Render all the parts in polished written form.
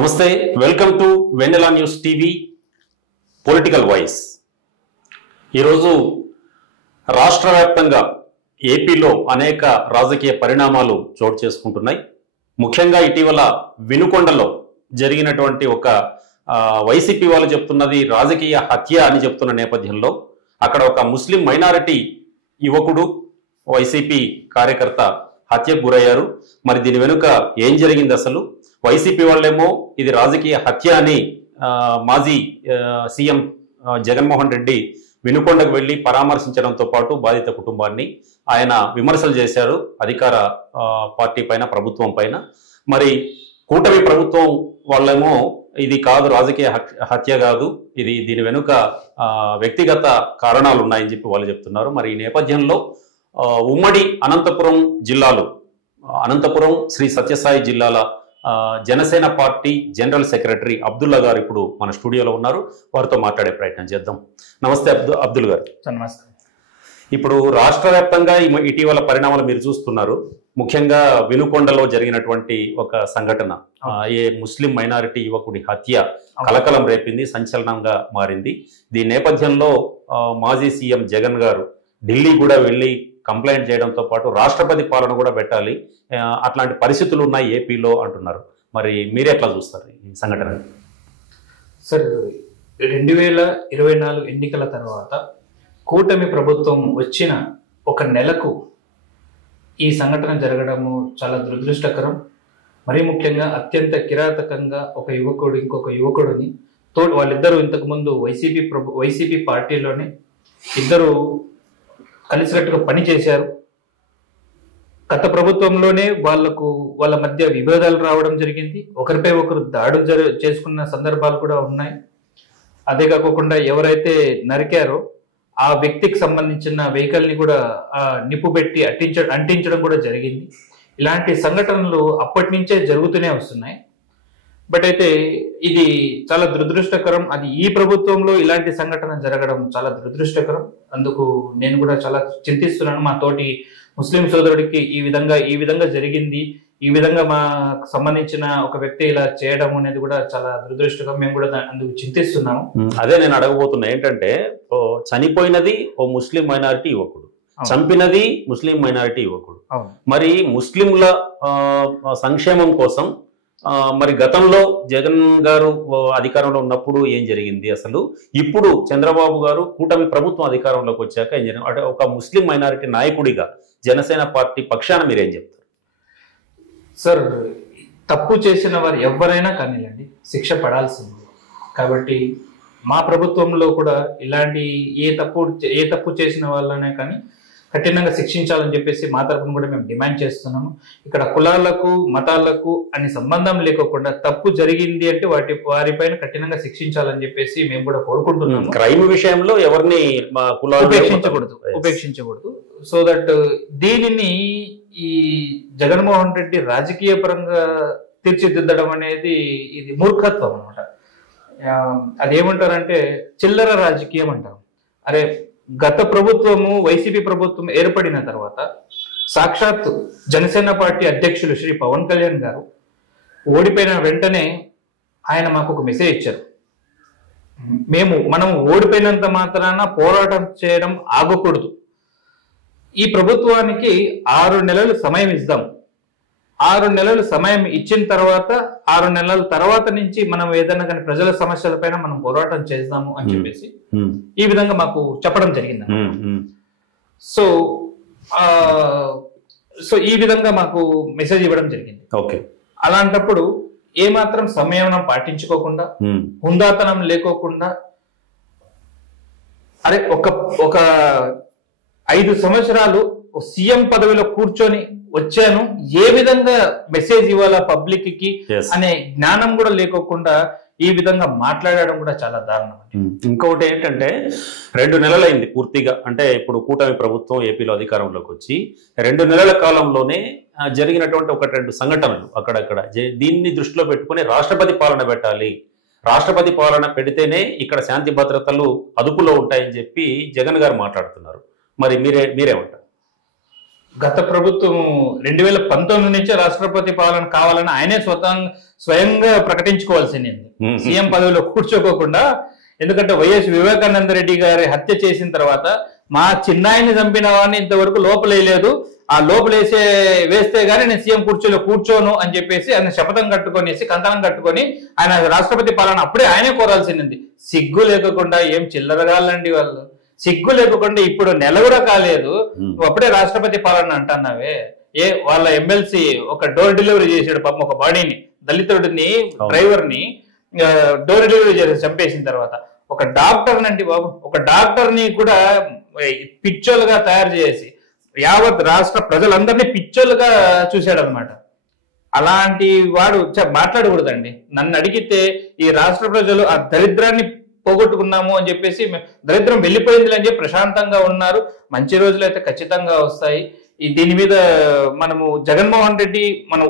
నమస్తే, welcome to Vennela news TV political voice. ఈరోజు రాష్ట్ర వ్యాప్తంగా ఏపీలో అనేక రాజకీయ పరిణామాలు చోటు చేసుకుంటున్నాయి. ముఖ్యంగా ఇటీవల వినుకొండలో జరిగినటువంటి ఒక వైసీపీ వాళ్ళు చెప్తున్నది రాజకీయ హత్య అని చెప్తున్న నేపథ్యంలో అక్కడ ఒక ముస్లిం మైనారిటీ యువకుడు వైసీపీ కార్యకర్త హత్యకు గురయ్యారు. మరి దీని వెనుక ఏం జరిగింది? అసలు వైసీపీ వాళ్ళేమో ఇది రాజకీయ హత్య అని మాజీ సీఎం జగన్మోహన్ రెడ్డి వినుకొండకు వెళ్లి పరామర్శించడంతో పాటు బాధిత కుటుంబాన్ని ఆయన విమర్శలు చేశారు అధికార పార్టీ పైన, ప్రభుత్వం పైన. మరి కూటమి ప్రభుత్వం వాళ్ళేమో ఇది కాదు, రాజకీయ హత్య కాదు, ఇది దీని వెనుక వ్యక్తిగత కారణాలు ఉన్నాయని చెప్పి వాళ్ళు చెప్తున్నారు. మరి ఈ నేపథ్యంలో ఉమ్మడి అనంతపురం జిల్లాలో అనంతపురం శ్రీ సత్యసాయి జిల్లాల Janasena party general secretary Abdullah గారు ఇప్పుడు మన స్టూడియోలో ఉన్నారు. వారితో మాట్లాడే ప్రయత్నం చేద్దాం. నమస్తే అబ్దుల్ గారు. నమస్తే. ఇప్పుడు రాష్ట్ర వ్యాప్తంగా ఇటీవల పరిణామాలు మీరు చూస్తున్నారు. ముఖ్యంగా వినుకొండలో జరిగినటువంటి ఒక సంఘటన, ఏ ముస్లిం మైనారిటీ యువకుడి హత్య కలకలం రేపింది, సంచలనంగా మారింది. దీని నేపథ్యంలో మాజీ సీఎం జగన్ గారు ఢిల్లీ కూడా వెళ్ళి కంప్లైంట్ చేయడంతో పాటు రాష్ట్రపతి పాలన కూడా పెట్టాలి, అట్లాంటి పరిస్థితులు ఉన్నాయి ఏపీలో అంటున్నారు. మరి మీరే ఎట్లా చూస్తారు ఈ సంఘటన? సార్, 2024 ఎన్నికల తర్వాత కూటమి ప్రభుత్వం వచ్చిన ఒక నెలకు ఈ సంఘటన జరగడము చాలా దురదృష్టకరం. మరీ ముఖ్యంగా అత్యంత కిరాతకంగా ఒక యువకుడు ఇంకొక యువకుడిని వాళ్ళిద్దరూ ఇంతకుముందు వైసీపీ పార్టీలోనే ఇద్దరు కలిసికట్టుగా పని చేశారు. గత ప్రభుత్వంలోనే వాళ్ళ మధ్య విభేదాలు రావడం జరిగింది. ఒకరిపై ఒకరు దాడులు చేసుకున్న సందర్భాలు కూడా ఉన్నాయి. అదే కాకుండా ఎవరైతే నరికారో ఆ వ్యక్తికి సంబంధించిన వెహికల్ ని కూడా నిప్పు పెట్టి అంటించడం కూడా జరిగింది. ఇలాంటి సంఘటనలు అప్పటి నుంచే జరుగుతూనే వస్తున్నాయి. బట్ అయితే ఇది చాలా దురదృష్టకరం. అది ఈ ప్రభుత్వంలో ఇలాంటి సంఘటన జరగడం చాలా దురదృష్టకరం. అందుకు నేను కూడా చాలా చింతిస్తున్నాను. మా తోటి ముస్లిం సోదరుడికి ఈ విధంగా జరిగింది, ఈ విధంగా మాకు సంబంధించిన ఒక వ్యక్తి ఇలా చేయడం అనేది కూడా చాలా దురదృష్టకరం. మేము కూడా అందుకు చింతిస్తున్నాము. అదే నేను అడగబోతున్నా. ఏంటంటే చనిపోయినది ఓ ముస్లిం మైనారిటీ యువకుడు, చంపినది ముస్లిం మైనారిటీ యువకుడు. మరి ముస్లింల సంక్షేమం కోసం మరి గతంలో జగన్ గారు అధికారంలో ఉన్నప్పుడు ఏం జరిగింది అసలు? ఇప్పుడు చంద్రబాబు గారు కూటమి ప్రభుత్వం అధికారంలోకి వచ్చాక ఏం జరిగింది? అంటే ఒక ముస్లిం మైనారిటీ నాయకుడిగా జనసేన పార్టీ పక్షాన మీరేం చెప్తారు? సార్, తప్పు చేసిన వారు ఎవరైనా కానివ్వండి, శిక్ష పడాల్సింది. కాబట్టి మా ప్రభుత్వంలో కూడా ఇలాంటి ఏ తప్పు చేసిన వాళ్ళనే కానీ కఠినంగా శిక్షించాలని చెప్పేసి మా తరఫున కూడా మేము డిమాండ్ చేస్తున్నాము. ఇక్కడ కులాలకు మతాలకు అని సంబంధం లేకోకుండా తప్పు జరిగింది అంటే వారిపైన కఠినంగా శిక్షించాలని చెప్పేసి మేము కూడా కోరుకుంటున్నాము. క్రైమ్ విషయంలో ఎవరిని ఉపేక్షించకూడదు. సో దట్ దీనిని ఈ జగన్మోహన్ రెడ్డి రాజకీయ పరంగా తీర్చిదిద్దడం అనేది ఇది మూర్ఖత్వం అనమాట. అదేమంటారంటే చిల్లర రాజకీయం అంటారు. అరే, గత ప్రభుత్వము వైసీపీ ప్రభుత్వం ఏర్పడిన తర్వాత సాక్షాత్ జనసేన పార్టీ అధ్యక్షులు శ్రీ పవన్ కళ్యాణ్ గారు ఓడిపోయిన వెంటనే ఆయన మాకు ఒక మెసేజ్ ఇచ్చారు. మనం ఓడిపోయినంత మాత్రాన పోరాటం చేయడం ఆగకూడదు. ఈ ప్రభుత్వానికి 6 నెలలు సమయం ఇద్దాం. 6 నెలలు సమయం ఇచ్చిన తర్వాత 6 నెలల తర్వాత నుంచి మనం ఏదైనా కానీ ప్రజల సమస్యలపైన మనం పోరాటం చేద్దాము అని చెప్పేసి ఈ విధంగా మాకు చెప్పడం జరిగింది. సో ఈ విధంగా మాకు మెసేజ్ ఇవ్వడం జరిగింది. అలాంటప్పుడు ఏమాత్రం సంయమనం పాటించుకోకుండా, హుందాతనం లేకోకుండా, అరే ఒక 5 సంవత్సరాలు సీఎం పదవిలో కూర్చొని వచ్చాను, ఏ విధంగా మెసేజ్ ఇవ్వాలా పబ్లిక్ కి అనే జ్ఞానం కూడా లేకోకుండా ఈ విధంగా మాట్లాడడం కూడా చాలా దారుణం. ఇంకొకటి ఏంటంటే 2 నెలలైంది పూర్తిగా. అంటే ఇప్పుడు కూటమి ప్రభుత్వం ఏపీలో అధికారంలోకి వచ్చి 2 నెలల కాలంలోనే జరిగినటువంటి 1-2 సంఘటనలు అక్కడక్కడ. దీన్ని దృష్టిలో పెట్టుకుని రాష్ట్రపతి పాలన పెట్టాలి, రాష్ట్రపతి పాలన పెడితేనే ఇక్కడ శాంతి భద్రతలు అదుపులో ఉంటాయని చెప్పి జగన్ గారు మాట్లాడుతున్నారు. మరి మీరేమంటారు? గత ప్రభుత్వం 2019 నుంచే రాష్ట్రపతి పాలన కావాలని ఆయనే స్వయంగా ప్రకటించుకోవాల్సింది సీఎం పదవిలో కూర్చోకోకుండా. ఎందుకంటే వైఎస్ వివేకానంద రెడ్డి గారి హత్య చేసిన తర్వాత మా చిన్నాయిని చంపిన వాడిని ఇంతవరకు లోపలేయలేదు, ఆ వేస్తే గానీ నేను సీఎం కూర్చోలో కూర్చోను అని చెప్పేసి ఆయన శపథం కట్టుకొనేసి కంకణం కట్టుకొని ఆయన రాష్ట్రపతి పాలన అప్పుడే ఆయనే కోరాల్సింది. సిగ్గు లేకుండా ఏం చిల్లరగాలండి వాళ్ళు, సిగ్గు లేకుండా ఇప్పుడు నెల కూడా కాలేదు అప్పుడే రాష్ట్రపతి పాలన అంటున్నావే. వాళ్ళ ఎమ్మెల్సీ ఒక డోర్ డెలివరీ చేసాడు పాపం, ఒక బాడీని, దళితుడిని డ్రైవర్ ని డోర్ డెలివరీ చేసి చంపేసిన తర్వాత ఒక డాక్టర్ నండి బాబు, ఒక డాక్టర్ ని కూడా పిచ్చోలుగా తయారు చేసి యావత్ రాష్ట్ర ప్రజలందరినీ పిచ్చోలుగా చూశాడు అనమాట. అలాంటి వాడు మాట్లాడకూడదండి. నన్ను అడిగితే ఈ రాష్ట్ర ప్రజలు ఆ దరిద్రాన్ని పోగొట్టుకున్నాము అని చెప్పేసి, దరిద్రం వెళ్ళిపోయింది అని చెప్పి ప్రశాంతంగా ఉన్నారు. మంచి రోజులు అయితే ఖచ్చితంగా వస్తాయి. దీని మీద మనము జగన్మోహన్ రెడ్డి మనం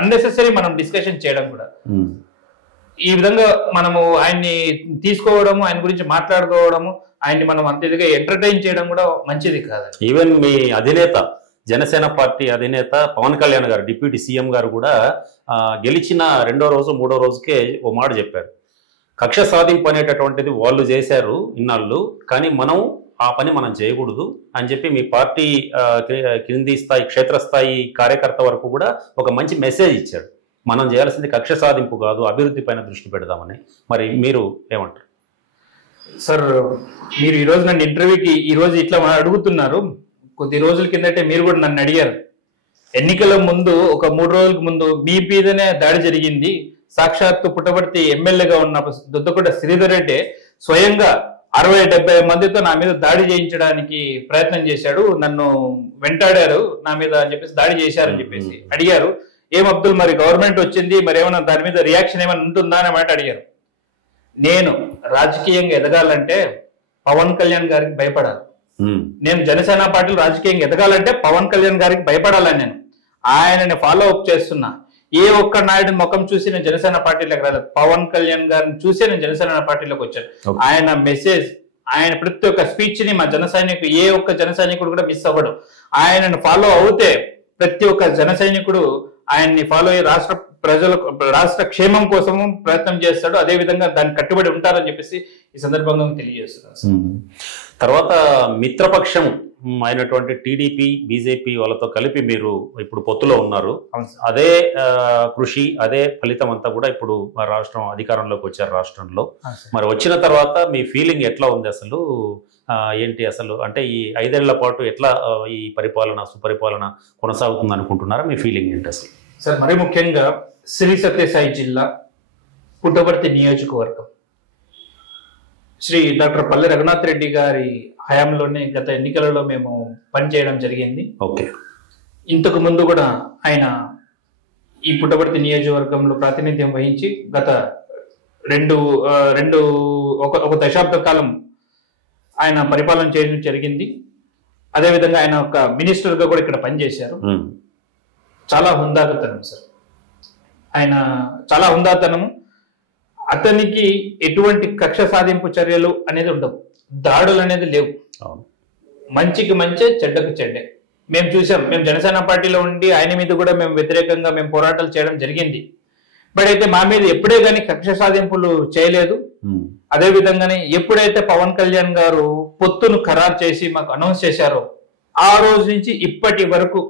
అన్నెసెసరీ మనం డిస్కషన్ చేయడం కూడా, ఈ విధంగా మనము ఆయన్ని తీసుకోవడము, ఆయన గురించి మాట్లాడుకోవడము, ఆయన్ని మనం అంత ఇదిగా ఎంటర్టైన్ చేయడం కూడా మంచిది కాదు. ఈవెన్ మీ అధినేత, జనసేన పార్టీ అధినేత పవన్ కళ్యాణ్ గారు, డిప్యూటీ సీఎం గారు కూడా గెలిచిన 2వ రోజు 3వ రోజుకే ఓ మాట చెప్పారు, కక్ష సాధింపు అనేటటువంటిది వాళ్ళు చేశారు ఇన్నాళ్ళు, కానీ ఆ పని మనం చేయకూడదు అని చెప్పి మీ పార్టీ కింది స్థాయి క్షేత్రస్థాయి కార్యకర్త వరకు కూడా ఒక మంచి మెసేజ్ ఇచ్చారు. మనం చేయాల్సింది కక్ష సాధింపు కాదు, అభివృద్ధి పైన దృష్టి పెడదామని. మరి మీరు ఏమంటారు సార్? మీరు ఈరోజు నన్ను ఇంటర్వ్యూకి ఈరోజు ఇట్లా అడుగుతున్నారు, కొద్ది రోజుల కిందటే మీరు కూడా నన్ను అడిగారు. ఎన్నికల ముందు ఒక 3 రోజులకు ముందు మీ మీదనే దాడి జరిగింది, సాక్షాత్తు పుట్టపర్తి ఎమ్మెల్యేగా ఉన్న దుద్దకొండ శ్రీధర్ రెడ్డి స్వయంగా 60-70 మందితో నా మీద దాడి చేయించడానికి ప్రయత్నం చేశాడు, నన్ను వెంటాడారు నా మీద అని చెప్పేసి, దాడి చేశారని చెప్పేసి అడిగారు. ఏం అబ్దుల్, మరి గవర్నమెంట్ వచ్చింది, మరి ఏమైనా దాని మీద రియాక్షన్ ఏమైనా ఉంటుందా అని మాట అడిగారు. నేను రాజకీయంగా ఎదగాలంటే పవన్ కళ్యాణ్ గారికి భయపడాలి. నేను జనసేన పార్టీలో రాజకీయంగా ఎదగాలంటే పవన్ కళ్యాణ్ గారికి భయపడాలని నేను ఆయనని ఫాలో అప్ చేస్తున్నా. ఏ ఒక్క నాయుడు ముఖం చూసి నేను జనసేన పార్టీలోకి రాలేదు, పవన్ కళ్యాణ్ గారిని చూసి నేను జనసేన పార్టీలోకి వచ్చాను. ఆయన మెసేజ్, ఆయన ప్రతి ఒక్క స్పీచ్ ని మా జన సైనికుడు, ఏ ఒక్క జన సైనికుడు కూడా మిస్ అవ్వడు. ఆయనను ఫాలో అవుతే ప్రతి ఒక్క జన సైనికుడు ఆయన్ని ఫాలో అయ్యి రాష్ట్ర క్షేమం కోసము ప్రయత్నం చేస్తాడు. అదే విధంగా దాన్ని కట్టుబడి ఉంటారని చెప్పేసి ఈ సందర్భంగా తెలియజేస్తున్నాను. తర్వాత మిత్రపక్షం అయినటువంటి టీడీపీ, బీజేపీ వాళ్ళతో కలిపి మీరు ఇప్పుడు పొత్తులో ఉన్నారు. అదే కృషి, అదే ఫలితం అంతా కూడా ఇప్పుడు రాష్ట్రం అధికారంలోకి వచ్చారు రాష్ట్రంలో. మరి వచ్చిన తర్వాత మీ ఫీలింగ్ ఎట్లా ఉంది అసలు? ఏంటి అసలు, అంటే ఈ 5 ఏళ్ల పాటు ఎట్లా ఈ సుపరిపాలన కొనసాగుతుంది అనుకుంటున్నారా? మీ ఫీలింగ్ ఏంటి అసలు? సార్, మరీ ముఖ్యంగా శ్రీ సత్యసాయి జిల్లా పుట్టపర్తి నియోజకవర్గం శ్రీ డాక్టర్ పల్లె రఘునాథ్ రెడ్డి గారి హయాంలోనే గత ఎన్నికలలో మేము పనిచేయడం జరిగింది. ఓకే. ఇంతకు ముందు కూడా ఆయన ఈ పుట్టపర్తి నియోజకవర్గంలో ప్రాతినిధ్యం వహించి గత ఒక దశాబ్ద కాలం ఆయన పరిపాలన చేయడం జరిగింది. అదేవిధంగా ఆయన ఒక మినిస్టర్గా కూడా ఇక్కడ పనిచేశారు. చాలా హుందాతనం సార్, ఆయన చాలా హుందాతనము. అతనికి ఎటువంటి కక్ష సాధింపు చర్యలు అనేది ఉండవు, దాడులు అనేది లేవు. మంచికి మంచే, చెడ్డకు చెడ్డే. మేము చూసాం, మేము జనసేన పార్టీలో ఉండి ఆయన మీద కూడా మేము వ్యతిరేకంగా మేము పోరాటాలు చేయడం జరిగింది. బట్ అయితే మా మీద ఎప్పుడే కానీ కక్ష సాధింపులు చేయలేదు. అదే విధంగానే ఎప్పుడైతే పవన్ కళ్యాణ్ గారు పొత్తును ఖరారు చేసి మాకు అనౌన్స్ చేశారో ఆ రోజు నుంచి ఇప్పటి వరకు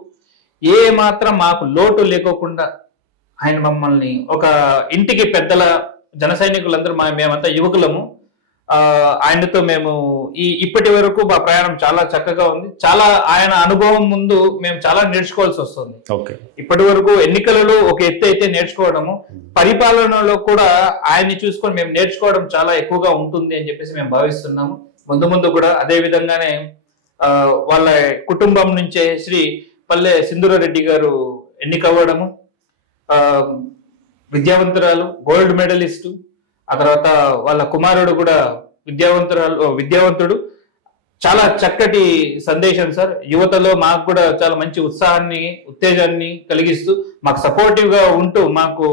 ఏ మాత్రం మాకు లోటు లేకోకుండా ఆయన మమ్మల్ని ఒక ఇంటికి పెద్దల జన సైనికులందరూ మేమంతా యువకులము, ఆయనతో మేము ఇప్పటి వరకు మా ప్రయాణం చాలా చక్కగా ఉంది. చాలా ఆయన అనుభవం ముందు మేము చాలా నేర్చుకోవాల్సి వస్తుంది. ఇప్పటి వరకు ఎన్నికలలో ఒక ఎత్తు అయితే నేర్చుకోవడము, పరిపాలనలో కూడా ఆయన్ని చూసుకొని మేము నేర్చుకోవడం చాలా ఎక్కువగా ఉంటుంది అని చెప్పేసి మేము భావిస్తున్నాము. ముందు కూడా అదే విధంగానే వాళ్ళ కుటుంబం నుంచే శ్రీ పల్లె సింధూరారెడ్డి గారు ఎన్నికవ్వడము, విద్యావంతురాలు, గోల్డ్ మెడలిస్టు, ఆ తర్వాత వాళ్ళ కుమారుడు కూడా విద్యావంతుడు. చాలా చక్కటి సందేశం సార్. యువతలో మాకు కూడా చాలా మంచి ఉత్సాహాన్ని, ఉత్తేజాన్ని కలిగిస్తూ మాకు సపోర్టివ్ గా ఉంటూ మాకు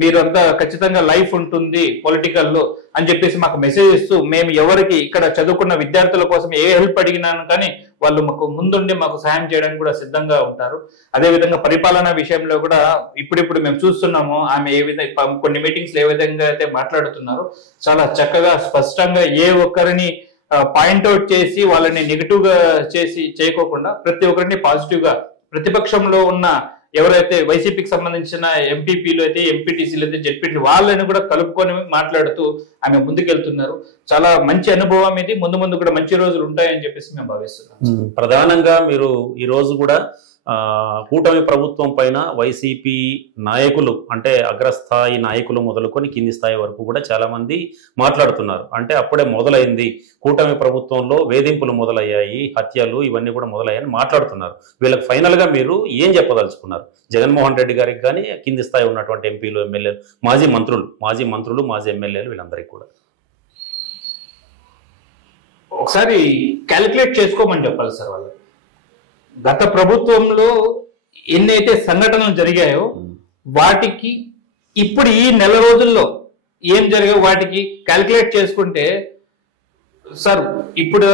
మీరంతా ఖచ్చితంగా లైఫ్ ఉంటుంది పొలిటికల్లో అని చెప్పేసి మాకు మెసేజ్ ఇస్తూ, మేము ఎవరికి ఇక్కడ చదువుకున్న విద్యార్థుల కోసం ఏ హెల్ప్ అడిగినాను కానీ వాళ్ళు మాకు ముందుండి మాకు సహాయం చేయడానికి కూడా సిద్ధంగా ఉంటారు. అదేవిధంగా పరిపాలన విషయంలో కూడా ఇప్పుడిప్పుడు మేము చూస్తున్నాము ఆమె ఏ విధంగా కొన్ని మీటింగ్స్ ఏ విధంగా అయితే మాట్లాడుతున్నారో చాలా చక్కగా స్పష్టంగా ఏ ఒక్కరిని పాయింట్అవుట్ చేసి వాళ్ళని నెగిటివ్ గా చేయకోకుండా ప్రతి ఒక్కరిని పాజిటివ్ గా ప్రతిపక్షంలో ఉన్న ఎవరైతే వైసీపీకి సంబంధించిన ఎంపీపీలు అయితే ఎంపీటీసీలు అయితే జెడ్పీటీ వాళ్ళని కూడా కలుపుకొని మాట్లాడుతూ ఆమె ముందుకెళ్తున్నారు. చాలా మంచి అనుభవం ఇది. ముందు ముందు కూడా మంచి రోజులు ఉంటాయని చెప్పేసి మేము భావిస్తున్నాం. ప్రధానంగా మీరు ఈ రోజు కూడా కూటమి ప్రభుత్వం పైన వైసీపీ నాయకులు అంటే అగ్రస్థాయి నాయకులు మొదలుకొని కింది స్థాయి వరకు కూడా చాలా మంది మాట్లాడుతున్నారు. అంటే అప్పుడే మొదలైంది కూటమి ప్రభుత్వంలో వేధింపులు మొదలయ్యాయి, హత్యలు ఇవన్నీ కూడా మొదలయ్యాయని మాట్లాడుతున్నారు. వీళ్ళకి ఫైనల్ గా మీరు ఏం చెప్పదలుచుకున్నారు? జగన్మోహన్ రెడ్డి గారికి కానీ కింది స్థాయి ఉన్నటువంటి ఎంపీలు, ఎమ్మెల్యేలు, మాజీ మంత్రులు, మాజీ ఎమ్మెల్యేలు వీళ్ళందరికీ కూడా ఒకసారి క్యాలిక్యులేట్ చేసుకోమని చెప్పాలి సార్. వాళ్ళు గత ప్రభుత్వంలో ఎన్నైతే సంఘటనలు జరిగాయో వాటికి ఇప్పుడు ఈ నెల రోజుల్లో ఏం జరిగాయో వాటికి క్యాలిక్యులేట్ చేసుకుంటే సార్, ఇప్పుడు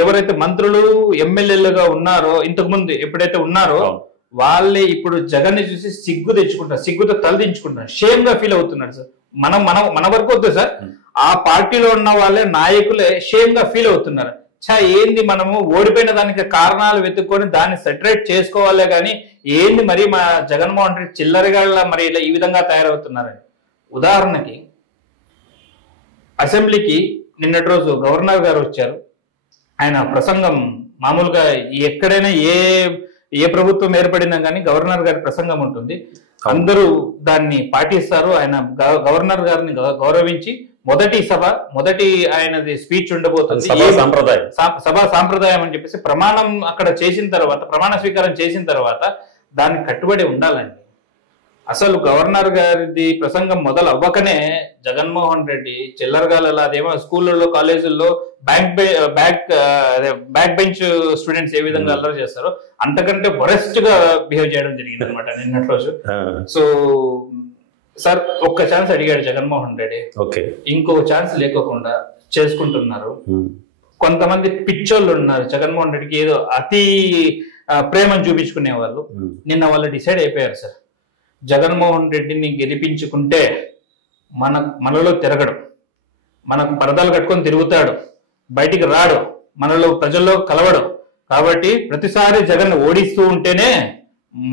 ఎవరైతే మంత్రులు ఎమ్మెల్యేలుగా ఉన్నారో ఇంతకుముందు ఎప్పుడైతే ఉన్నారో వాళ్ళే ఇప్పుడు జగన్ ని చూసి సిగ్గు తెచ్చుకుంటారు, సిగ్గుతో తలదించుకుంటారు, షేమ్ గా ఫీల్ అవుతున్నారు సార్. మన వరకు వద్దు సార్, ఆ పార్టీలో ఉన్న వాళ్ళే నాయకులే షేమ్ గా ఫీల్ అవుతున్నారు. ఏంది మనము ఓడిపోయిన దానికి కారణాలు వెతుక్కొని దాన్ని సెటరేట్ చేసుకోవాలే గాని ఏంది మరి మా జగన్మోహన్ రెడ్డి చిల్లరగాళ్ళ మరి ఇలా ఈ విధంగా తయారవుతున్నారని. ఉదాహరణకి అసెంబ్లీకి నిన్నటి రోజు గవర్నర్ గారు వచ్చారు. ఆయన ప్రసంగం మామూలుగా ఎక్కడైనా ఏ ప్రభుత్వం ఏర్పడినా కానీ గవర్నర్ గారి ప్రసంగం ఉంటుంది, అందరూ దాన్ని పాటిస్తారు. ఆయన గవర్నర్ గారిని గౌరవించి మొదటి ఆయనది స్పీచ్ ఉండబోతుంది. సభా సాంప్రదాయం అని చెప్పేసి ప్రమాణం అక్కడ చేసిన తర్వాత, ప్రమాణ స్వీకారం చేసిన తర్వాత దానికి కట్టుబడి ఉండాలండి. అసలు గవర్నర్ గారిది ప్రసంగం మొదలు అవ్వకనే జగన్మోహన్ రెడ్డి చిల్లరగాలలో అదేమో స్కూళ్ళలో కాలేజీల్లో బ్యాక్ బెంచ్ స్టూడెంట్స్ ఏ విధంగా అల్లరి చేస్తారో అంతకంటే వరెస్ట్ గా బిహేవ్ చేయడం జరిగింది అనమాట నిన్నటి రోజు. సో సార్ ఒక్క ఛాన్స్ అడిగాడు జగన్మోహన్ రెడ్డి, ఇంకో ఛాన్స్ లేకోకుండా చేసుకుంటున్నారు. కొంతమంది పిచ్చోళ్ళు ఉన్నారు మనమోహన్ రెడ్డికి ఏదో అతి ప్రేమను చూపించుకునే వాళ్ళు. నిన్న వాళ్ళు డిసైడ్ అయిపోయారు సార్, జగన్మోహన్ రెడ్డిని గెలిపించుకుంటే మనలో తిరగడు, మనకు పరదాలు కట్టుకొని తిరుగుతాడు, బయటికి రాడు, మనలో ప్రజల్లో కలవడు. కాబట్టి ప్రతిసారి జగన్ ఓడిస్తూ ఉంటేనే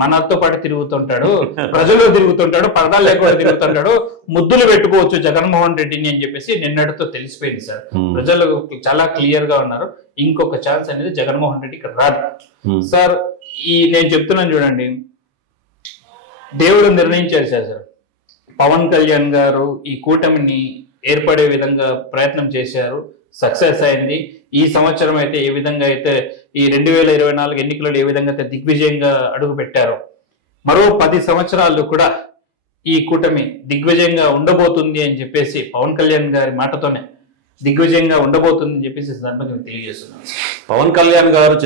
మనతో పాటు తిరుగుతుంటాడు, ప్రజల్లో తిరుగుతుంటాడు, పరదాలు లేకుండా తిరుగుతుంటాడు, ముద్దులు పెట్టుకోవచ్చు జగన్మోహన్ రెడ్డిని అని చెప్పేసి నిన్నటితో తెలిసిపోయింది సార్. ప్రజలు చాలా క్లియర్ గా ఉన్నారు. ఇంకొక ఛాన్స్ అనేది జగన్మోహన్ రెడ్డి ఇక్కడ రాదు సార్. నేను చెప్తున్నాను చూడండి, దేవుడు నిర్ణయించారు సార్. పవన్ కళ్యాణ్ గారు ఈ కూటమిని ఏర్పడే విధంగా ప్రయత్నం చేశారు, సక్సెస్ అయింది. ఈ సంవత్సరం అయితే ఏ విధంగా అయితే ఈ 2024 ఎన్నికలలో ఏ విధంగా అయితే దిగ్విజయంగా అడుగు పెట్టారో, మరో 10 సంవత్సరాలు కూడా ఈ కూటమి దిగ్విజయంగా ఉండబోతుంది అని చెప్పేసి పవన్ కళ్యాణ్ గారి మాటతోనే దిగ్విజయంగా ఉండబోతుంది అని చెప్పేసి సందర్భంగా తెలియజేస్తున్నాను. పవన్ కళ్యాణ్ గారు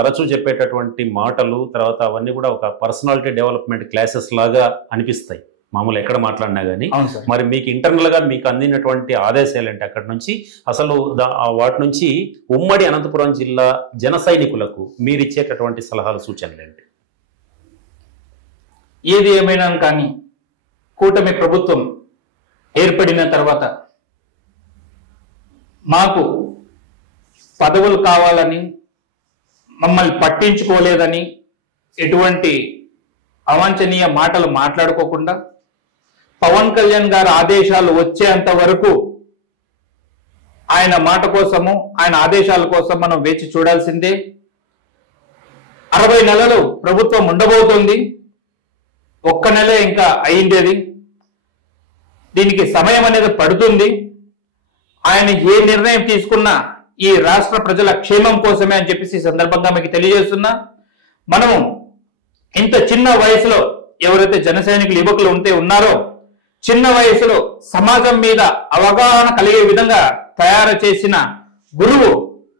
తరచూ చెప్పేటటువంటి మాటలు తర్వాత అవన్నీ కూడా ఒక పర్సనాలిటీ డెవలప్మెంట్ క్లాసెస్ లాగా అనిపిస్తాయి మామూలు ఎక్కడ మాట్లాడినా కానీ. మరి మీకు ఇంటర్నల్ గా మీకు అందినటువంటి ఆదేశాలు ఏంటి అక్కడి నుంచి? అసలు వాటి నుంచి ఉమ్మడి అనంతపురం జిల్లా జన సైనికులకు మీరు ఇచ్చేటటువంటి సలహాలు సూచనలు ఏంటి? ఏది ఏమైనా కానీ కూటమి ప్రభుత్వం ఏర్పడిన తర్వాత మాకు పదవులు కావాలని, మమ్మల్ని పట్టించుకోలేదని ఎటువంటి అవాంఛనీయ మాటలు మాట్లాడుకోకుండా పవన్ కళ్యాణ్ గారి ఆదేశాలు వచ్చేంత వరకు ఆయన మాట కోసము, ఆయన ఆదేశాల కోసం మనం వేచి చూడాల్సిందే. 60 నెలలు ప్రభుత్వం ఉండబోతోంది, ఒక్క నెల ఇంకా అయిందేది. దీనికి సమయం అనేది పడుతుంది. ఆయన ఏ నిర్ణయం తీసుకున్నా ఈ రాష్ట్ర ప్రజల క్షేమం కోసమే అని చెప్పేసి ఈ సందర్భంగా మీకు తెలియజేస్తున్నా. మనము ఇంత చిన్న వయసులో ఎవరైతే జన సైనికులు యువకులు ఉన్నారో, చిన్న వయసులో సమాజం మీద అవగాహన కలిగే విధంగా తయారు చేసిన గురువు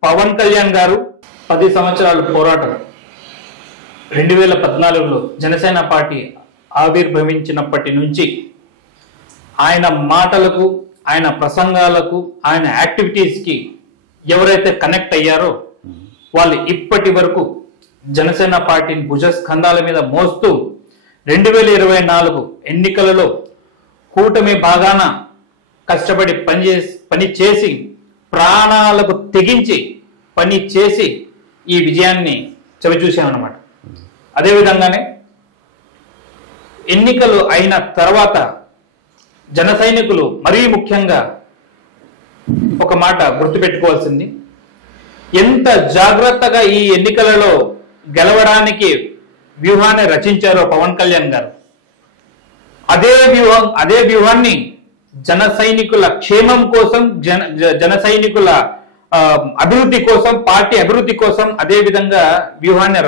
పవన్ కళ్యాణ్ గారు. 10 సంవత్సరాలు పోరాటం, 2014లో జనసేన పార్టీ ఆవిర్భవించినప్పటి నుంచి ఆయన మాటలకు, ఆయన ప్రసంగాలకు, ఆయన యాక్టివిటీస్కి ఎవరైతే కనెక్ట్ అయ్యారో వాళ్ళు ఇప్పటి వరకు జనసేన పార్టీని భుజస్కంధాల మీద మోస్తూ 2024 ఎన్నికలలో కూటమి బాగాన కష్టపడి పని చేసి ప్రాణాలకు తెగించి పని చేసి ఈ విజయాన్ని చవిచూసామన్నమాట. అదేవిధంగానే ఎన్నికలు అయిన తర్వాత జన సైనికులు మరీ ముఖ్యంగా ఒక మాట గుర్తుపెట్టుకోవాల్సింది, ఎంత జాగ్రత్తగా ఈ ఎన్నికలలో గెలవడానికి వ్యూహాన్ని రచించారో పవన్ కళ్యాణ్ గారు, అదే వ్యూహాన్ని జన సైనికుల క్షేమం కోసం, జన సైనికుల అభివృద్ధి కోసం, పార్టీ అభివృద్ధి కోసం అదే విధంగా వ్యూహాన్ని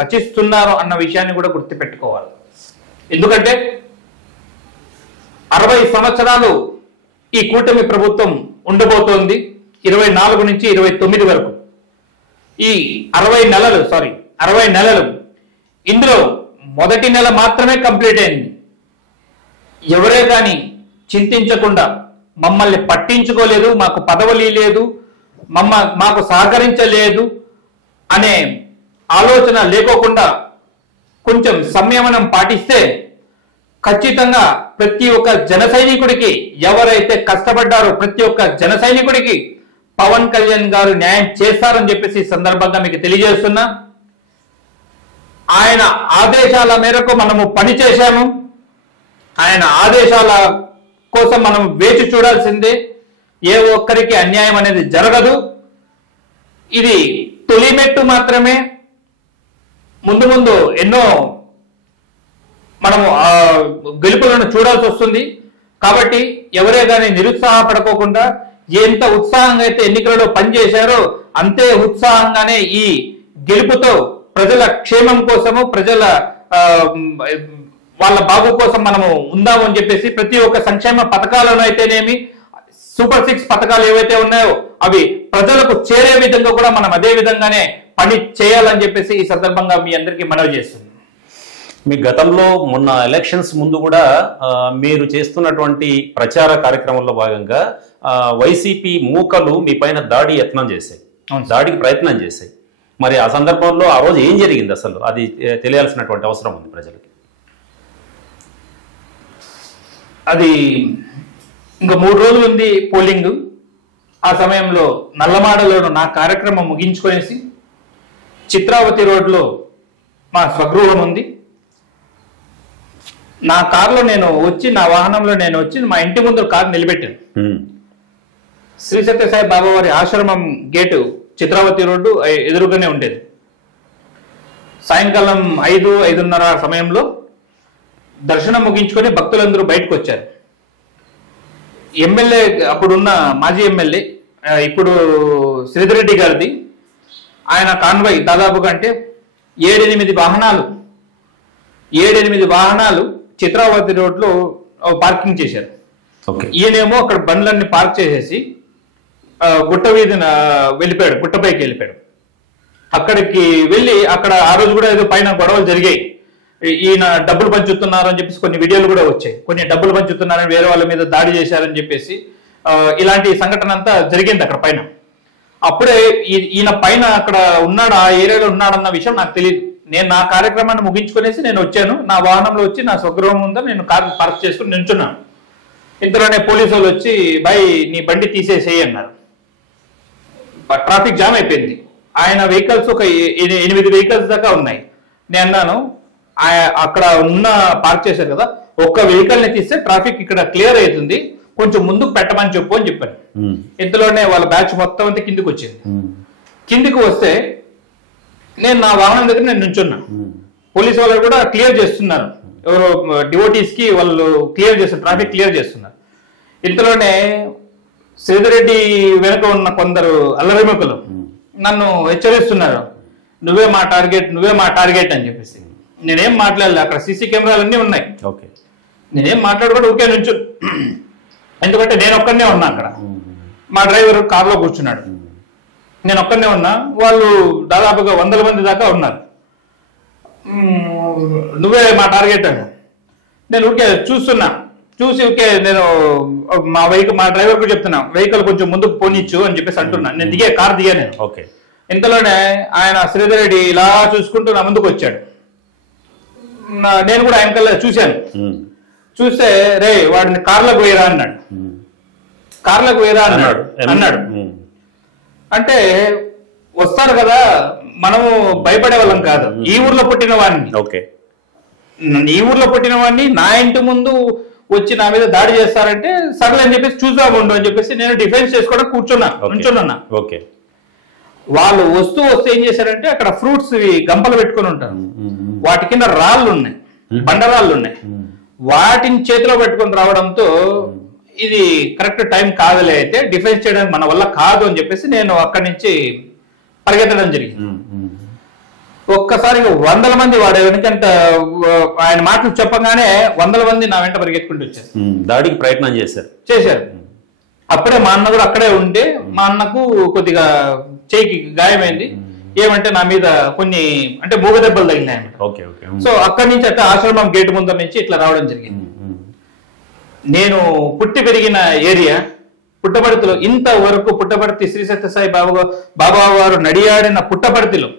రచిస్తున్నారు అన్న విషయాన్ని కూడా గుర్తుపెట్టుకోవాలి. ఎందుకంటే 60 సంవత్సరాలు ఈ కూటమి ప్రభుత్వం ఉండబోతోంది, 24 నుంచి 29 వరకు. ఈ 60 నెలలు ఇందులో మొదటి నెల మాత్రమే కంప్లీట్ అయింది. ఎవరే కానీ చింతించకుండా మమ్మల్ని పట్టించుకోలేదు, మాకు పదవులు లేదు, మాకు సహకరించలేదు అనే ఆలోచన లేకోకుండా కొంచెం సంయమనం పాటిస్తే ఖచ్చితంగా ప్రతి ఒక్క జన సైనికుడికి, ఎవరైతే కష్టపడ్డారో ప్రతి ఒక్క జన సైనికుడికి పవన్ కళ్యాణ్ గారు న్యాయం చేస్తారని చెప్పేసి సందర్భంగా మీకు తెలియజేస్తున్నా. ఆయన ఆదేశాల మేరకు మనము పనిచేశాము. ఆయన ఆదేశాల కోసం మనం వేచి చూడాల్సిందే. ఏ ఒక్కరికి అన్యాయం అనేది జరగదు. ఇది తొలిమెట్టు మాత్రమే. ముందు ముందు ఎన్నో మనము గెలుపులను చూడాల్సి వస్తుంది. కాబట్టి ఎవరే కానీ నిరుత్సాహపడుకోకుండా ఎంత ఉత్సాహంగా అయితే ఎన్నికలలో పనిచేశారో అంతే ఉత్సాహంగానే ఈ గెలుపుతో ప్రజల క్షేమం కోసము, ప్రజల వాళ్ళ బాగు కోసం మనము ఉందాము అని చెప్పేసి ప్రతి ఒక్క సంక్షేమ పథకాలను అయితేనేమి, సూపర్ 6 పథకాలు ఏవైతే ఉన్నాయో అవి ప్రజలకు చేరే విధంగా కూడా మనం అదే విధంగానే పని చేయాలని చెప్పేసి ఈ సందర్భంగా మీ అందరికీ మనవి చేస్తుంది. మీ గతంలో మొన్న ఎలక్షన్స్ ముందు కూడా మీరు చేస్తున్నటువంటి ప్రచార కార్యక్రమంలో భాగంగా వైసీపీ మూకలు మీ పైన దాడికి ప్రయత్నం చేశాయి. మరి ఆ సందర్భంలో ఆ రోజు ఏం జరిగింది అసలు, అది తెలియాల్సినటువంటి అవసరం ఉంది ప్రజలకి. అది ఇంకా 3 రోజులు ఉంది పోలింగ్. ఆ సమయంలో నల్లమాడలో నా కార్యక్రమం ముగించుకొనేసి చిత్రావతి రోడ్లో మా స్వగృహం ఉంది. నా కారులో నేను వచ్చి, నా వాహనంలో నేను వచ్చి మా ఇంటి ముందు కారు నిలబెట్టాను. శ్రీ సత్యసాయి బాబా వారి ఆశ్రమం గేటు చిత్రావతి రోడ్డు ఎదురుగానే ఉండేది. సాయంకాలం 5-5:30 సమయంలో దర్శనం ముగించుకొని భక్తులందరూ బయటకు వచ్చారు. ఎమ్మెల్యే, అప్పుడున్న మాజీ ఎమ్మెల్యే ఇప్పుడు శ్రీధర్ రెడ్డి గారిది, ఆయన కాన్వాయ్ దాదాపుగా అంటే 7-8 వాహనాలు చిత్రావతి రోడ్లో పార్కింగ్ చేశారు. ఈయనేమో అక్కడ బండ్లన్నీ పార్క్ చేసేసి గుట్ట వీధిన వెళ్ళిపోయాడు, గుట్టపైకి వెళ్ళిపోయాడు. అక్కడికి వెళ్ళి అక్కడ ఆ రోజు కూడా ఏదో పైన గొడవలు జరిగాయి. ఈయన డబ్బులు పంచుతున్నారు అని చెప్పేసి కొన్ని వీడియోలు కూడా వచ్చాయి. కొన్ని డబ్బులు పంచుతున్నారని వేరే వాళ్ళ మీద దాడి చేశారని చెప్పేసి ఇలాంటి సంఘటన అంతా జరిగింది అక్కడ పైన. అప్పుడే ఈయన పైన అక్కడ ఉన్నాడు, ఆ ఏరియాలో ఉన్నాడన్న విషయం నాకు తెలియదు. నేను నా కార్యక్రమాన్ని ముగించుకునేసి నేను వచ్చాను. నా వాహనంలో వచ్చి నా స్వగృహం ఉందా నేను కారు పార్క్ చేసుకుని నిల్చున్నాను. ఇంతలోనే పోలీసు వాళ్ళు వచ్చి, బాయ్ నీ బండి తీసేసేయి అన్నారు. ట్రాఫిక్ జామ్ అయిపోయింది. ఆయన వెహికల్స్ ఒక 8 వెహికల్స్ దాకా ఉన్నాయి. నేను అన్నాను, అక్కడ ఉన్న పార్క్ చేశారు కదా, ఒక్క వెహికల్ ని తీస్తే ట్రాఫిక్ ఇక్కడ క్లియర్ అవుతుంది, కొంచెం ముందుకు పెట్టమని చెప్పు అని చెప్పాను. ఇంతలోనే వాళ్ళ బ్యాచ్ మొత్తం అంతా కిందికి వచ్చింది. కిందికి వస్తే నేను నా వాహనం దగ్గర నేను నుంచున్నా. పోలీసు వాళ్ళు కూడా క్లియర్ చేస్తున్నారు, ఎవరో డివోటీస్ కి వాళ్ళు క్లియర్ చేస్తున్నారు, ట్రాఫిక్ క్లియర్ చేస్తున్నారు. ఇంతలోనే శ్రీధర్ రెడ్డి వెనుక ఉన్న కొందరు అల్లరిముఖులు నన్ను హెచ్చరిస్తున్నారు, నువ్వే మా టార్గెట్ అని చెప్పేసి. నేనేం మాట్లాడలే, అక్కడ సీసీ కెమెరాలు అన్నీ ఉన్నాయి. నేనేం మాట్లాడకుండా ఊకే నుంచు, ఎందుకంటే నేను ఒక్కడనే ఉన్నా అక్కడ. మా డ్రైవర్ కార్లో కూర్చున్నాడు, నేను ఒక్కడనే ఉన్నా. వాళ్ళు దాదాపుగా 100 మంది దాకా ఉన్నారు. నువ్వే మా టార్గెట్ అని నేను ఊరికే చూస్తున్నా. చూసి ఓకే నేను మా డ్రైవర్ కూడా చెప్తున్నా వెహికల్ కొంచెం ముందుకు పోనిచ్చు అని చెప్పేసి అంటున్నాను. నేను కార్ దిగా నేను. ఓకే. ఇంతలోనే ఆయన శ్రీధర్ రెడ్డి ఇలా చూసుకుంటూ నా ముందుకు వచ్చాడు. నేను కూడా ఆయన కల్లా చూశాను. చూస్తే రే వాడిని కార్లోకి పోయిరా అన్నాడు. కార్లోకి పోయిరా అన్నాడు. అంటే వస్తాడు కదా, మనము భయపడే వాళ్ళం కాదు. ఈ ఊర్లో పుట్టిన వాడిని, ఈ ఊర్లో పుట్టిన వాడిని నా ఇంటి ముందు వచ్చి నా మీద దాడి చేస్తారంటే సర్లే అని చెప్పేసి చూద్దాముండు అని చెప్పేసి నేను డిఫెన్స్ చేసుకోవడం కూర్చున్నా. వాళ్ళు వస్తూ ఏం చేశారంటే అక్కడ ఫ్రూట్స్ గంపలు పెట్టుకుని ఉంటారు, వాటి కింద రాళ్ళు ఉన్నాయి, బండరాళ్ళు ఉన్నాయి. వాటిని చేతిలో పెట్టుకుని రావడంతో ఇది కరెక్ట్ టైం కాదులే, అయితే డిఫెన్స్ చేయడానికి మన వల్ల కాదు అని చెప్పేసి నేను అక్కడి నుంచి పరిగెత్తడం జరిగింది. ఒక్కసారి 100 మంది వాడు వెనుకంట ఆయన మాటలు చెప్పగానే 100 మంది నా వెంట పరిగెత్తుకుంటూ వచ్చారు, దాడికి ప్రయత్నం చేశారు. అప్పుడే మా అన్న కూడా అక్కడే ఉంటే మా అన్నకు కొద్దిగా చేయికి గాయమైంది. ఏమంటే నా మీద కొన్ని అంటే మూగ దెబ్బలు తగిలినాయి. సో అక్కడి నుంచి అట్లా ఆశ్రమం గేటు ముందర నుంచి ఇట్లా రావడం జరిగింది. నేను పుట్టి పెరిగిన ఏరియా పుట్టపర్తిలో, ఇంతవరకు పుట్టపర్తి శ్రీ సత్యసాయి బాబా వారు నడియాడిన పుట్టపర్తిలో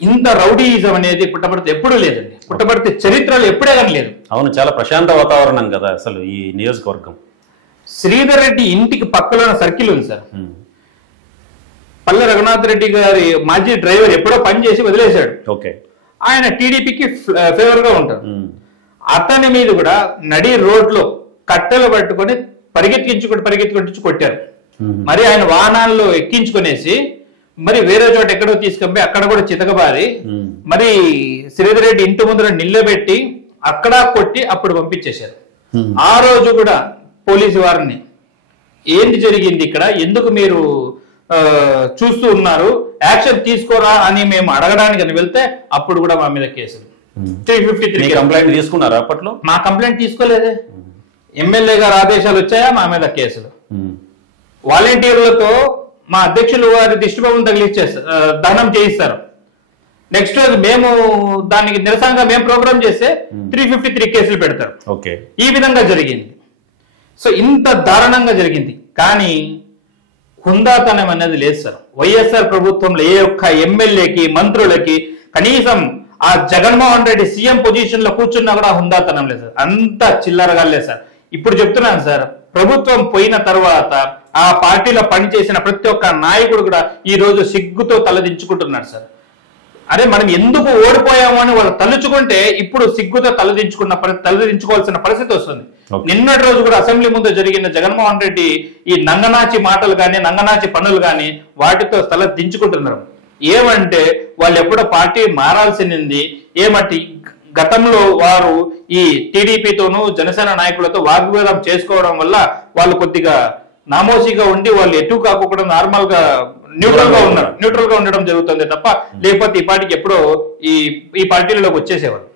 ఇంత రౌడీయిజం అనేది పుట్టపర్తి ఎప్పుడూ లేదండి. పుట్టపర్తి చరిత్రలో ఎప్పుడే కానీ లేదు. అవును, చాలా ప్రశాంత వాతావరణం కదా అసలు ఈ నియోజకవర్గం. శ్రీధర్ రెడ్డి ఇంటికి పక్కలో సర్కిల్ ఉంది సార్. పల్లె రఘునాథ్ రెడ్డి గారి మాజీ డ్రైవర్ ఎప్పుడో పని చేసి వదిలేశాడు. ఆయన టీడీపీకి ఫేవర్ గా ఉంటారు. అతని మీద కూడా నడి రోడ్లో కట్టెలు పట్టుకొని పరిగెత్తించుకుంటూ కొట్టారు. మరి ఆయన వాహనాల్లో ఎక్కించుకునేసి మరి వేరే చోట ఎక్కడో తీసుకొని అక్కడ కూడా చితకబారి మరి శ్రీధర్ రెడ్డి ఇంటి ముందర నిల్లబెట్టి అక్కడ కొట్టి అప్పుడు పంపించేశారు. ఆ రోజు కూడా పోలీసు వారిని ఏంటి జరిగింది ఇక్కడ, ఎందుకు మీరు చూస్తూ ఉన్నారు, యాక్షన్ తీసుకోరా అని మేము అడగడానికి వెళ్తే అప్పుడు కూడా మా మీద కేసులు 353 కంప్లైంట్ తీసుకున్నారా అప్పట్లో? మా కంప్లైంట్ తీసుకోలేదే. ఎమ్మెల్యే గారు ఆదేశాలు వచ్చాయా, మా మీద కేసులు. వాలంటీర్లతో మా అధ్యక్షులు వారి దిష్టిబొమ్మను దహనం చేయిస్తారు. నెక్స్ట్ రోజు మేము దానికి నిరసనగా మేము ప్రోగ్రామ్ చేస్తే 353 కేసులు పెడతారు. ఈ విధంగా జరిగింది. సో ఇంత దారుణంగా జరిగింది. కానీ హుందాతనం అనేది లేదు సార్. వైఎస్ఆర్ ప్రభుత్వంలో ఏ ఒక్క ఎమ్మెల్యేకి మంత్రులకి కనీసం ఆ జగన్మోహన్ రెడ్డి సీఎం పొజిషన్ లో కూర్చున్నా కూడా హుందాతనం లేదు సార్. అంత చిల్లరగా లేదు సార్. ఇప్పుడు చెప్తున్నాను సార్, ప్రభుత్వం పోయిన తర్వాత ఆ పార్టీలో పనిచేసిన ప్రతి ఒక్క నాయకుడు కూడా ఈ రోజు సిగ్గుతో తలదించుకుంటున్నాడు సార్. అరే మనం ఎందుకు ఓడిపోయాము అని వాళ్ళు తలుచుకుంటే ఇప్పుడు సిగ్గుతో తలదించుకోవాల్సిన పరిస్థితి వస్తుంది. నిన్నటి రోజు కూడా అసెంబ్లీ ముందు జరిగిన జగన్మోహన్ రెడ్డి ఈ నంగనాచి మాటలు కానీ నంగనాచి పనులు కానీ వాటితో తల దించుకుంటున్నారు. ఏమంటే వాళ్ళు ఎప్పుడో పార్టీ మారాల్సింది. ఏమంటే గతంలో వారు ఈ టీడీపీతోనూ జనసేన నాయకులతో వాగ్వేదం చేసుకోవడం వల్ల వాళ్ళు కొద్దిగా నామోసీగా ఉండి వాళ్ళు ఎటు కాకుండా నార్మల్ గా న్యూట్రల్ గా ఉండడం జరుగుతుంది తప్ప లేకపోతే ఈ పార్టీకి ఎప్పుడో ఈ పార్టీలలోకి వచ్చేసేవాళ్ళు.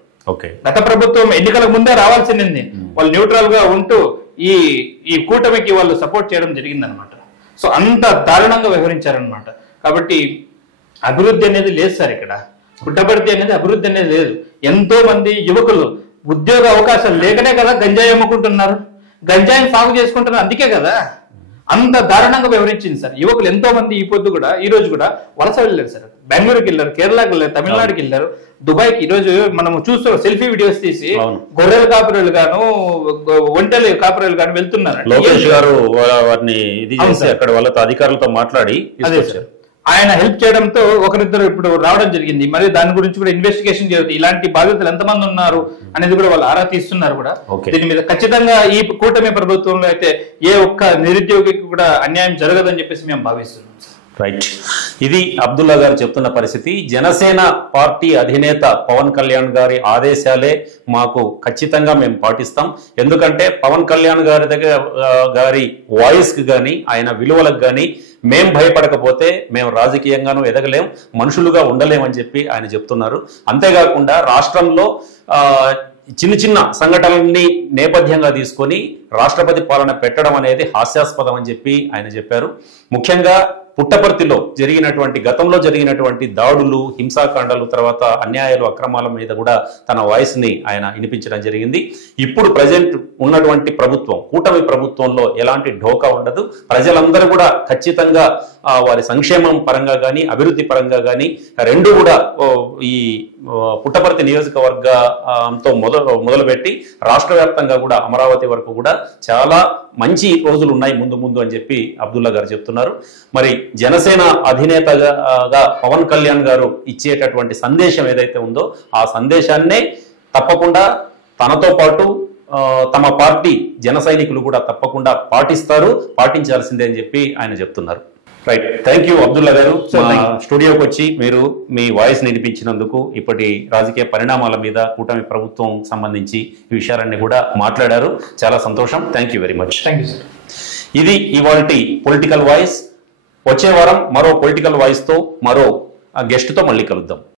గత ప్రభుత్వం ఎన్నికలకు ముందే రావాల్సింది. వాళ్ళు న్యూట్రల్ గా ఉంటూ ఈ కూటమికి వాళ్ళు సపోర్ట్ చేయడం జరిగిందనమాట. సో అంత దారుణంగా వ్యవహరించారనమాట. కాబట్టి అభివృద్ధి అనేది లేదు సార్. ఇక్కడ పుట్టపర్తి అనేది అభివృద్ధి అనేది లేదు. ఎంతో మంది యువకులు ఉద్యోగ అవకాశాలు లేకనే కదా గంజాయి అమ్ముకుంటున్నారు, గంజాయిని సాగు చేసుకుంటున్నారు. అందుకే కదా అంత దారుణంగా వివరించింది సార్. యువకులు ఎంతో మంది ఈ రోజు కూడా వలస వెళ్ళారు సార్. బెంగళూరుకి వెళ్ళారు, కేరళకి వెళ్ళారు, తమిళనాడుకి వెళ్ళారు, దుబాయ్కి. ఈ రోజు మనం చూస్తున్నాం సెల్ఫీ వీడియోస్ తీసి గొర్రెల కాపురాలు గాను ఒంటెల కాపురాలు గాను వెళ్తున్నారు. లోకేష్ గారు వారిని ఇది చేసి అక్కడ వాళ్ళతో అధికారులతో మాట్లాడి ఆయన హెల్ప్ చేయడంతో ఒకరిద్దరు ఇప్పుడు రావడం జరిగింది. మరి దాని గురించి కూడా ఇన్వెస్టిగేషన్ జరుగుతుంది. ఇలాంటి బాధితులు ఎంతమంది ఉన్నారు అనేది కూడా వాళ్ళు ఆరా తీస్తున్నారు కూడా. దీని మీద ఖచ్చితంగా ఈ కూటమి ప్రభుత్వంలో అయితే ఏ ఒక్క నిరుద్యోగికి కూడా అన్యాయం జరగదని చెప్పేసి మేము భావిస్తున్నాం. రైట్, ఇది అబ్దుల్లా గారు చెప్తున్న పరిస్థితి. జనసేన పార్టీ అధినేత పవన్ కళ్యాణ్ గారి ఆదేశాలే మాకు ఖచ్చితంగా మేము పాటిస్తాం. ఎందుకంటే పవన్ కళ్యాణ్ గారి వాయిస్ కి కానీ ఆయన విలువలకు కానీ మేం భయపడకపోతే మేము రాజకీయంగానూ ఎదగలేం, మనుషులుగా ఉండలేమని చెప్పి ఆయన చెప్తున్నారు. అంతేకాకుండా రాష్ట్రంలో చిన్న చిన్న సంఘటనల్ని నేపథ్యంగా తీసుకొని రాష్ట్రపతి పాలన పెట్టడం అనేది హాస్యాస్పదం అని చెప్పి ఆయన చెప్పారు. ముఖ్యంగా పుట్టపర్తిలో జరిగినటువంటి గతంలో జరిగినటువంటి దాడులు, హింసాకాండాలు, తర్వాత అన్యాయాలు, అక్రమాల మీద కూడా తన వాయిస్ ని ఆయన వినిపించడం జరిగింది. ఇప్పుడు ప్రజెంట్ ఉన్నటువంటి ప్రభుత్వం, కూటమి ప్రభుత్వంలో ఎలాంటి ఢోకా ఉండదు. ప్రజలందరూ కూడా ఖచ్చితంగా వారి సంక్షేమం పరంగా కానీ, అభివృద్ధి పరంగా కానీ రెండు కూడా ఈ పుట్టపర్తి నియోజకవర్గంతో మొదలుపెట్టి రాష్ట్ర వ్యాప్తంగా కూడా అమరావతి వరకు కూడా చాలా మంచి రోజులు ఉన్నాయి ముందు ముందు అని చెప్పి అబ్దుల్లా గారు చెప్తున్నారు. మరి జనసేన అధినేతగా పవన్ కళ్యాణ్ గారు ఇచ్చేటటువంటి సందేశం ఏదైతే ఉందో ఆ సందేశాన్నే తప్పకుండా తనతో పాటు తమ పార్టీ జన సైనికులు కూడా తప్పకుండా పాటించాల్సిందే అని చెప్పి ఆయన చెప్తున్నారు. రైట్, థ్యాంక్ యూ అబ్దుల్లా గారు. స్టూడియోకి వచ్చి మీరు మీ వాయిస్ వినిపించినందుకు, ఇప్పటి రాజకీయ పరిణామాల మీద, కూటమి ప్రభుత్వం సంబంధించి ఈ విషయాలన్నీ కూడా మాట్లాడారు. చాలా సంతోషం. Thank you very much. Thank you sir. ఇది ఇవాల్టి పొలిటికల్ వాయిస్. వచ్చే వారం మరో పొలిటికల్ వాయిస్ తో, మరో గెస్ట్ తో మళ్ళీ కలుద్దాం.